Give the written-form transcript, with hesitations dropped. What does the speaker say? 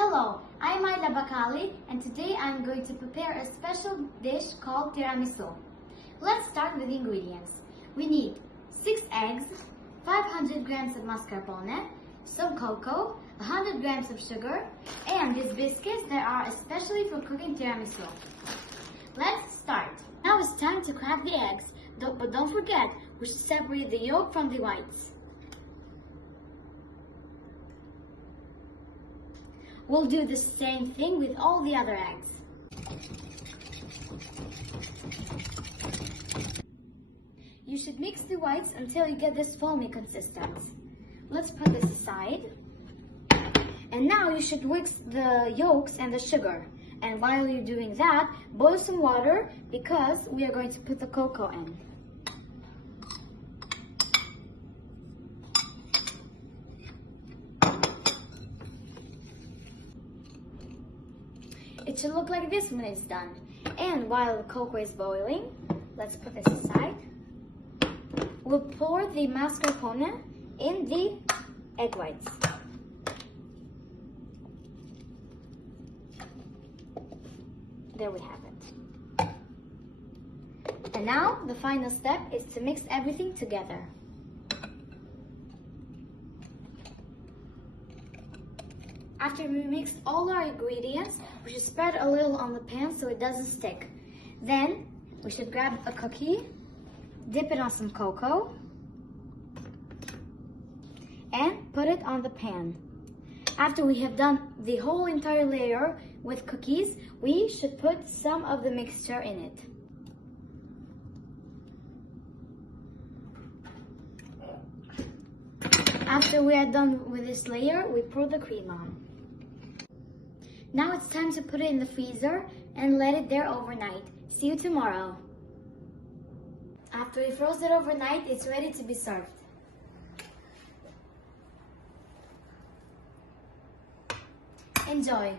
Hello, I'm Ajla Bakalli and today I'm going to prepare a special dish called tiramisu. Let's start with the ingredients. We need 6 eggs, 500 grams of mascarpone, some cocoa, 100 grams of sugar, and these biscuits that are especially for cooking tiramisu. Let's start. Now it's time to crack the eggs, but don't forget we should separate the yolk from the whites. We'll do the same thing with all the other eggs. You should mix the whites until you get this foamy consistence. Let's put this aside. And now you should mix the yolks and the sugar. And while you're doing that, boil some water because we are going to put the cocoa in. It should look like this when it's done. And while the cocoa is boiling, let's put this aside. We'll pour the mascarpone in the egg whites. There we have it. And now the final step is to mix everything together. After we mix all our ingredients, we should spread a little on the pan so it doesn't stick. Then we should grab a cookie, dip it on some cocoa, and put it on the pan. After we have done the whole entire layer with cookies, we should put some of the mixture in it. After we are done with this layer, we pour the cream on. Now it's time to put it in the freezer and let it there overnight. See you tomorrow. After we froze it overnight, it's ready to be served. Enjoy!